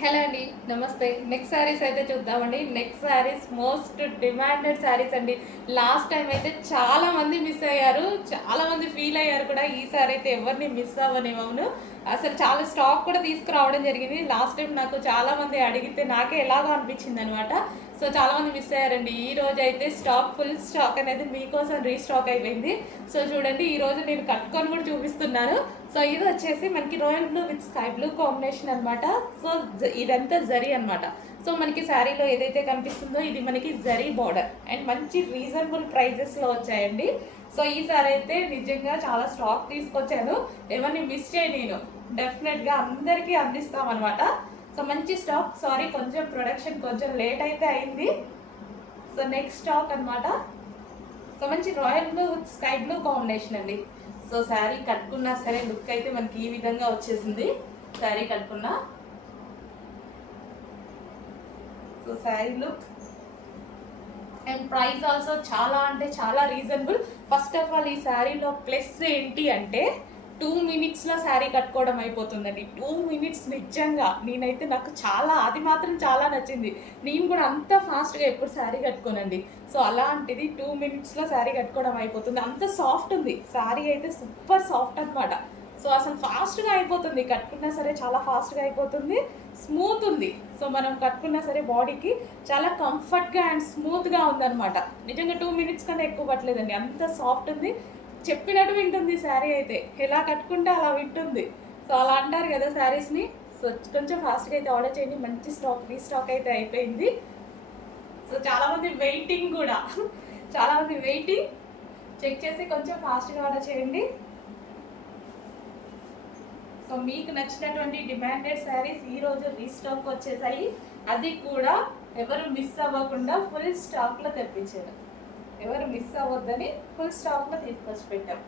Hello అండి, నమస్తే. Next saris అయితే చూద్దామండి. Next saris most demanded saris అండి. లాస్ట్ టైం అయితే చాలా మంది మిస్ అయ్యారు, చాలా మంది ఫీల్ అయ్యారు కూడా. ఈసారి అయితే ఎవరిని మిస్ అవ్వనివ్వను. అసలు చాలా స్టాక్ కూడా తీసుకురావడం జరిగింది. లాస్ట్ టైం నాకు చాలా మంది అడిగితే నాకే ఎలాగో అనిపించింది అనమాట. సో చాలా మంది మిస్ అయ్యారండి. ఈ రోజు అయితే ఫుల్ స్టాక్ అనేది మీకోసం రీస్టాక్ అయిపోయింది. సో చూడండి, ఈ రోజు నేను కట్టుకొని కూడా చూపిస్తున్నాను. సో ఇది వచ్చేసి మనకి royal blue with sky blue combination అనమాట. సో ఇదంతా జరీ అనమాట. సో మనకి శారీలో ఏదైతే కనిపిస్తుందో ఇది మనకి జరీ బార్డర్ అండ్ మంచి రీజనబుల్ ప్రైజెస్లో వచ్చాయండి. సో ఈ సారీ అయితే నిజంగా చాలా స్టాక్ తీసుకొచ్చాను. ఎవరిని మిస్ చేయ నేను డెఫినెట్గా అందరికీ అందిస్తాం అనమాట. సో మంచి స్టాక్. సారీ, కొంచెం ప్రొడక్షన్ కొంచెం లేట్ అయితే అయింది. సో నెక్స్ట్ స్టాక్ అనమాట. సో మంచి royal blue with sky blue combination అండి. సో శారీ కట్టుకున్నా సరే లుక్ అయితే మనకి ఈ విధంగా వచ్చేసింది. శారీ కట్టుకున్నా so sari look and price also చాలా అంటే చాలా రీజనబుల్. ఫస్ట్ ఆఫ్ ఆల్ ఈ శారీలో ప్లస్ ఏంటి అంటే 2 మినిట్స్లో శారీ కట్టుకోవడం అయిపోతుందండి. 2 మినిట్స్ నిజంగా నేనైతే నాకు చాలా, అది మాత్రం చాలా నచ్చింది. నేను కూడా అంత ఫాస్ట్గా ఎప్పుడు శారీ కట్టుకోనండి. సో అలాంటిది 2 మినిట్స్లో శారీ కట్టుకోవడం అయిపోతుంది. అంత సాఫ్ట్ ఉంది శారీ అయితే, సూపర్ సాఫ్ట్ అనమాట. సో అసలు ఫాస్ట్గా అయిపోతుంది, కట్టుకున్నా సరే చాలా ఫాస్ట్గా అయిపోతుంది. స్మూత్ ఉంది. సో మనం కట్టుకున్నా సరే బాడీకి చాలా కంఫర్ట్గా అండ్ స్మూత్గా ఉందన్నమాట. నిజంగా 2 మినిట్స్ కన్నా ఎక్కువ పట్టలేదండి, అంత సాఫ్ట్ ఉంది. చెప్పినట్టు వింటుంది శారీ అయితే, ఎలా కట్టుకుంటే అలా వింటుంది. సో అలా అంటారు కదా శారీస్ని. సో కొంచెం ఫాస్ట్గా అయితే ఆర్డర్ చేయండి. మంచి రీస్టాక్ అయితే అయిపోయింది. సో చాలామంది వెయిటింగ్ కూడా, చాలామంది వెయిటింగ్. చెక్ చేసి కొంచెం ఫాస్ట్గా ఆర్డర్ చేయండి. సో మీకు నచ్చినటువంటి డిమాండెడ్ శారీస్ ఈరోజు రీస్టాక్ వచ్చేసాయి. అది కూడా ఎవరు మిస్ అవ్వకుండా ఫుల్ స్టాక్లో తెప్పించారు. ఎవరు మిస్ అవ్వద్దని ఫుల్ స్టాక్లో తీసుకొచ్చి పెట్టాం.